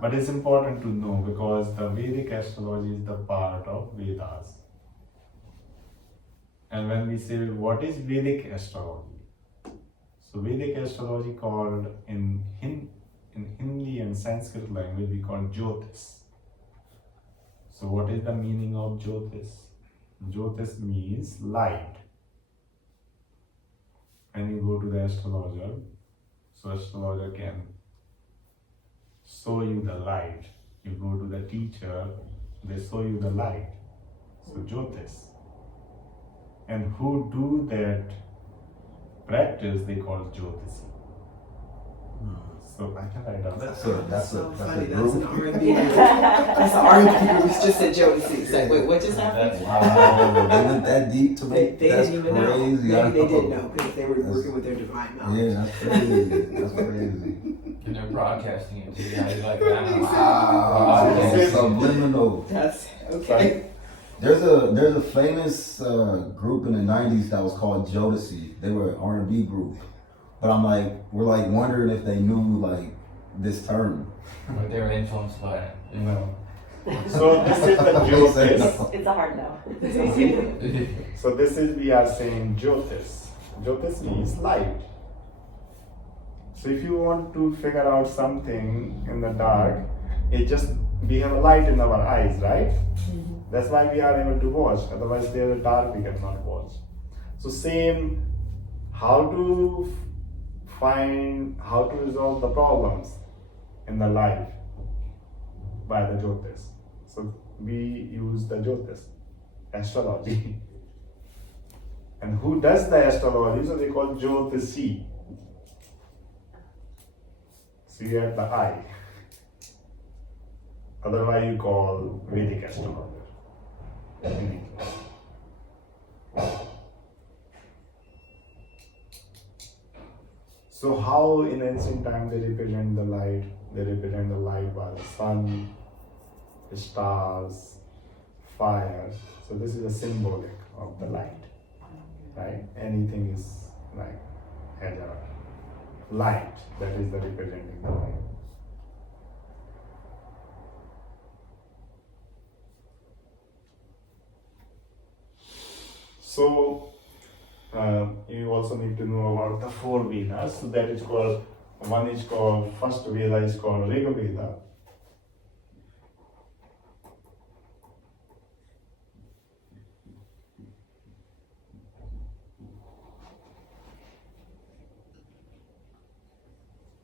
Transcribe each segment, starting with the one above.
But it's important to know because the Vedic astrology is the part of Vedas. And when we say what is Vedic astrology? So Vedic astrology called in Hindi and Sanskrit language we call Jyotish. So what is the meaning of Jyotish? Jyotish means light. When you go to the astrologer, so astrologer can show you the light. You go to the teacher, they show you the light. So Jyotish. And who do that practice, they call Jyotish. So I can write down. That's So so that's funny. a That's group. an R&B. That's an R&B group. It's just said Jyotish. It's like, wait, what just happened? Wow, they went that deep to They me. didn't even know. Crazy. Maybe they did know because they were working with their divine knowledge. Yeah, that's crazy. That's crazy. And they're broadcasting it to you. How you like that? Wow, This that's is- subliminal. That's okay. There's a famous group in the '90s that was called Jyotish. They were an R&B group, but we're like wondering if they knew like this term. But they were influenced by it. No. So this is the Jyotish. It's a hard no. So this is we are saying Jyotish. Jyotish means light. So if you want to figure out something in the dark, it just we have a light in our eyes, right? That's why we are able to watch. Otherwise, there is dark we cannot watch. So same, how to how to resolve the problems in the life by the Jyotish. So we use the Jyotish, astrology. And who does the astrology? So they call Jyotishi. So you have the eye. Otherwise you call Vedic astrologer. In English. So how in ancient time they represent the light? They represent the light by the sun, the stars, fire. So this is a symbolic of the light, right? Anything is like has a light that is the representing the light. So you also need to know about the four Vedas. So that is called, one is called, first Veda is called Rig Veda.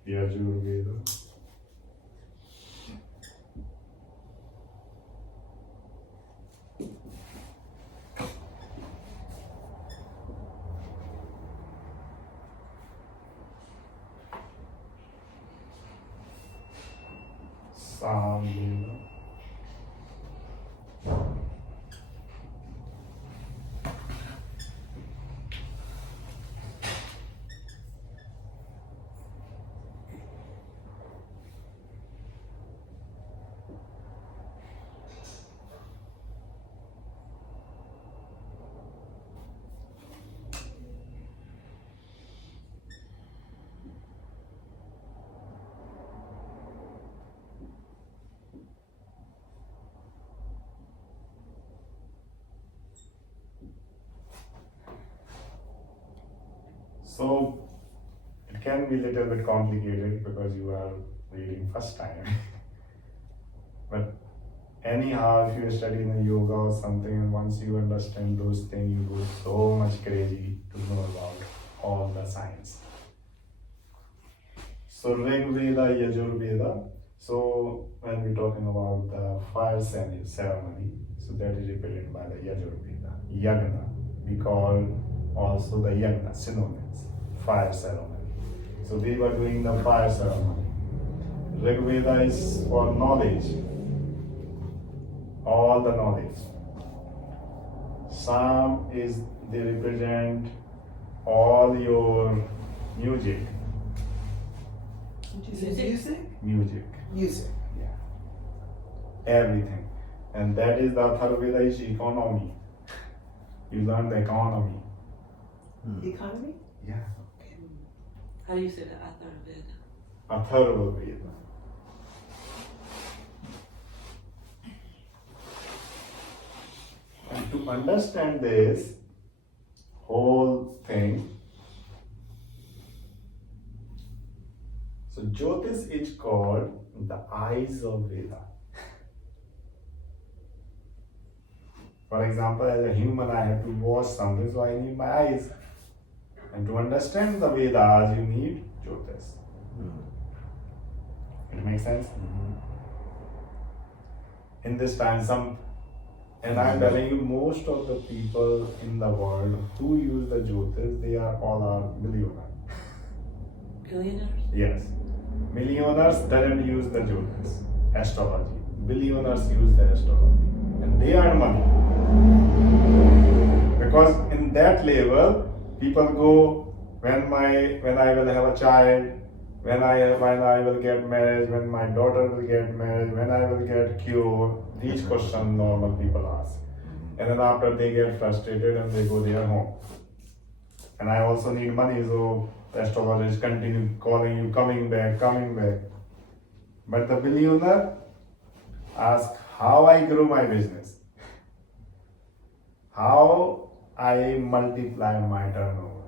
Yajur Veda. Sam Veda. So it can be a little bit complicated because you are reading first time. But anyhow, if you study in yoga or something, and once you understand those things, you go so much crazy to know about all the science. So Rig Veda, Yajur Veda. So when we're talking about the fire ceremony, so that is represented by the Yajur Veda. Yagna, we call also the Yagna, synonyms, fire ceremony. So they were doing the fire ceremony. Rig Veda is for knowledge, all the knowledge. Sam is, they represent all your music. Did you say music? Music, Music. yeah. Everything. And that is the Atharvaveda is economy. You learn the economy. Economy? Yeah. How do you say that? Atharvaveda. Atharvaveda. to understand this whole thing, so Jyotish is called the eyes of Veda. For example, as a human, I have to watch something, so I need my eyes. And to understand the Vedas, you need Jyotish. It makes sense? In this time, and I'm telling you, most of the people in the world who use the Jyotish, they are all are billionaires. Billionaires? Yes. Millionaires doesn't use the Jyotish, astrology. Billionaires use the astrology. And they earn money. Because in that level, people go, when I will have a child, when I will get married, when my daughter will get married, when I will get cured, these questions normal people ask. And then after they get frustrated and they go their home. And I also need money, so the astrologers continue calling you, coming back. But the billionaire asks how I grow my business, how I multiply my turnover.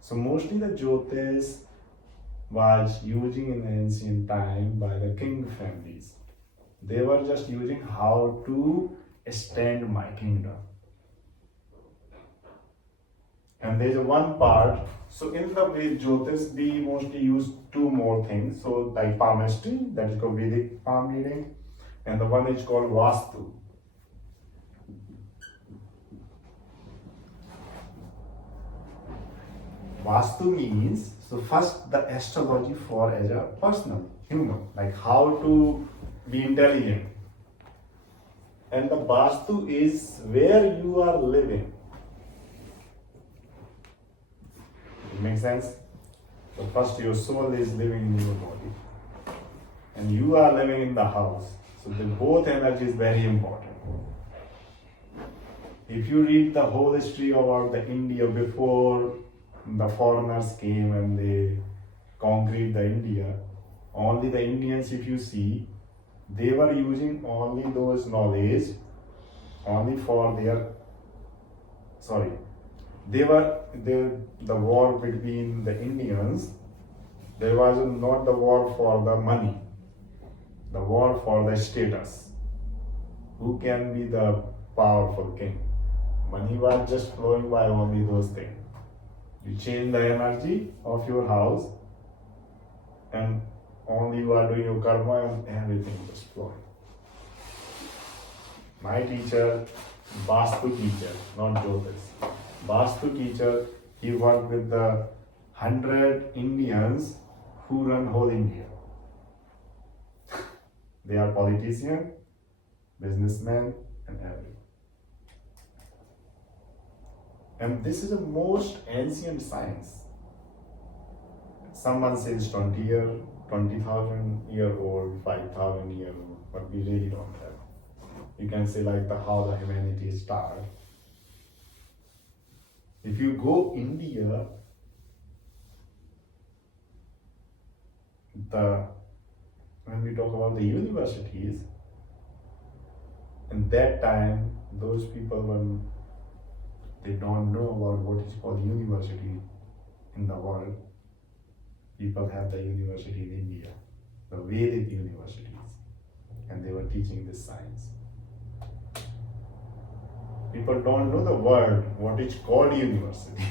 So mostly the Jyotish was using in ancient time by the king families. They were just using how to extend my kingdom. And there's one part, so in the way Jyotish, we mostly use two more things. So like palmistry, that is called Vedic palm reading, and the one is called Vastu. Vastu means, so first the astrology for as a personal, human, like how to be intelligent. And the Vastu is where you are living. It makes sense? So first your soul is living in your body. And you are living in the house. So the both energy is very important. If you read the whole history about the India before the foreigners came and they conquered the India, only the Indians, if you see, they were using only those knowledge only for their, the war between the Indians, there was not the war for the money, the war for the status. Who can be the powerful king? Money was just flowing by only those things. You change the energy of your house and only you are doing your karma and everything just flowing. My teacher, Vastu teacher, not Jyotish. Vastu teacher, he worked with the 100 Indians who run whole India. They are politicians, businessmen, and everything. And this is the most ancient science. Someone says 20,000 year old, 5,000 year old, but we really don't have. You can say like how the humanity started. If you go India, when we talk about the universities, in that time, those people they don't know about what is called university in the world. People have the university in India, the Vedic universities, and they were teaching this science. People don't know the word, what is called university.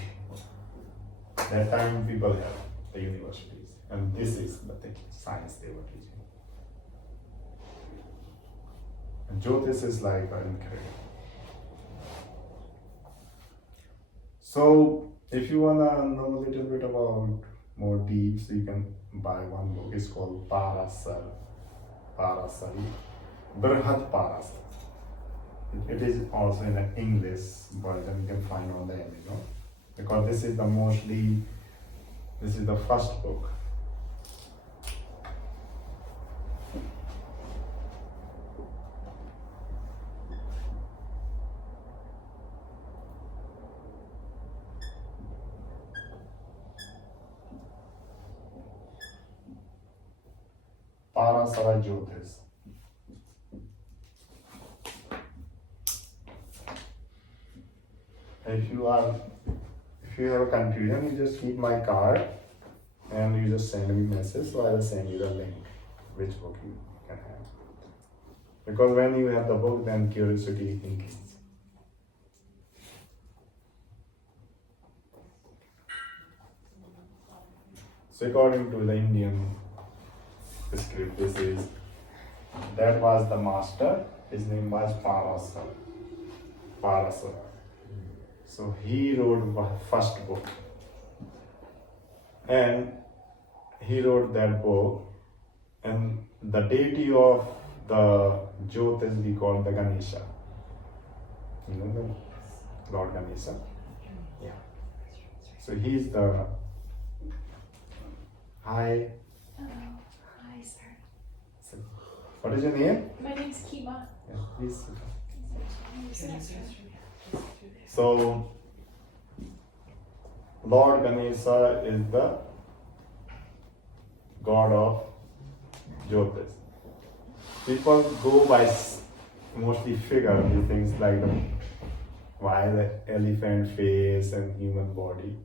That time people have the universities, and this is the thing, science they were teaching. And Jyotish is like incredible. So, if you wanna know a little bit about more deep, so you can buy one book. It's called Parasari, Brihad Parasar. It is also in an English version. You can find on the Amazon, because this is the first book. Parasara Jyotish. If you have a confusion, you just keep my card and you just send me message, so I will send you the link, which book you can have. Because when you have the book, then curiosity increases. So according to the Indian script, that was the master. His name was Parasa. So he wrote the first book, and he wrote that book, and the deity of the Jyotish we call the Ganesha. You know the Lord Ganesha? Yeah. So he's the hi. Hello. Hi, sir. So, what is your name? My name's Kima. Yeah, please. So, Lord Ganesha is the god of Jyotish. People go by mostly figure these things like why the elephant face and human body.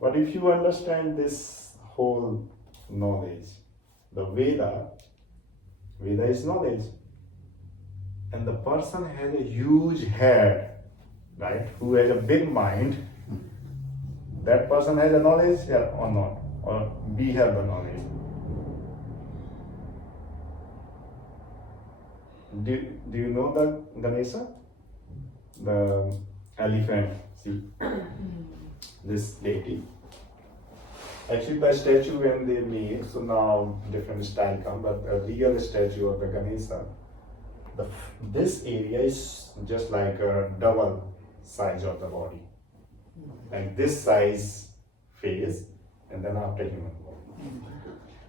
But if you understand this whole knowledge, the Veda is knowledge. And the person has a huge head, right? Who has a big mind. That person has a knowledge, yeah, or not? Or we have the knowledge. Do you know the Ganesha? The elephant, see? This deity. Actually, the statue when they made, so now different style come, but a real statue of the Ganesha, this area is just like a double size of the body. Like this size face, and then after human body.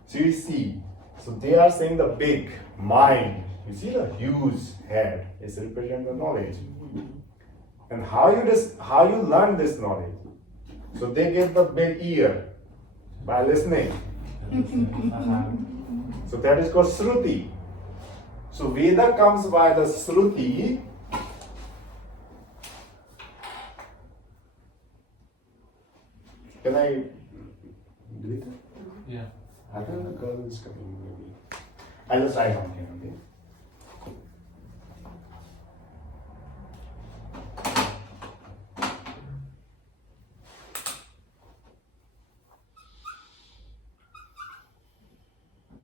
So you see, so they are saying the big mind. You see the huge head is represent the knowledge. And how you learn this knowledge? So they get the big ear by listening. So that is called Shruti. So Veda comes by the Shruti. Can I delete it? Yeah. I think the girl is coming maybe. I'll just write on here, okay?